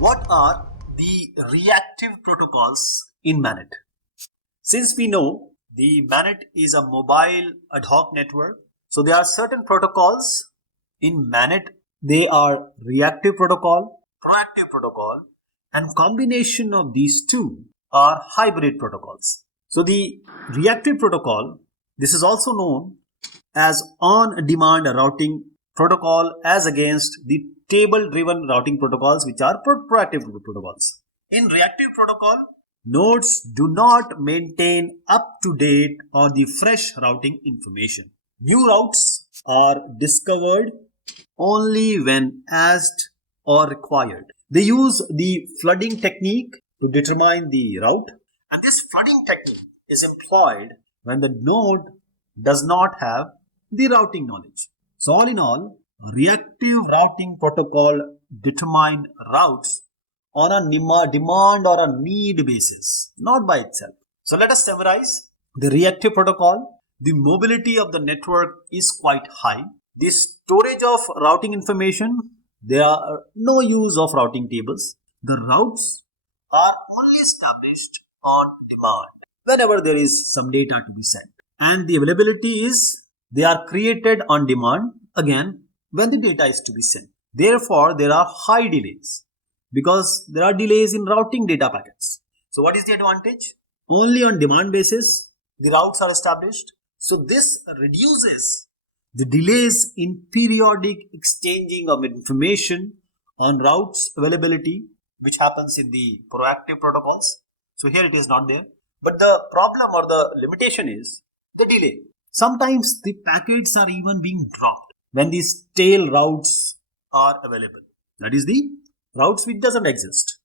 What are the reactive protocols in MANET? Since we know the MANET is a mobile ad hoc network, so there are certain protocols in MANET. They are reactive protocol, proactive protocol, and combination of these two are hybrid protocols. So the reactive protocol, this is also known as on-demand routing protocol as against the table-driven routing protocols, which are proactive protocols. In reactive protocol, nodes do not maintain up-to-date or the fresh routing information. New routes are discovered only when asked or required. They use the flooding technique to determine the route, and this flooding technique is employed when the node does not have the routing knowledge. So all in all, reactive routing protocol determine routes on a demand or a need basis, not by itself. So let us summarize the reactive protocol. The mobility of the network is quite high. The storage of routing information, there are no use of routing tables. The routes are only established on demand whenever there is some data to be sent. And the availability is they are created on demand again when the data is to be sent. Therefore, there are high delays because there are delays in routing data packets. So what is the advantage? Only on demand basis the routes are established. So this reduces the delays in periodic exchanging of information on routes availability, which happens in the proactive protocols. So here it is not there. But the problem or the limitation is the delay. Sometimes the packets are even being dropped when these tail routes are available. That is the routes which doesn't exist.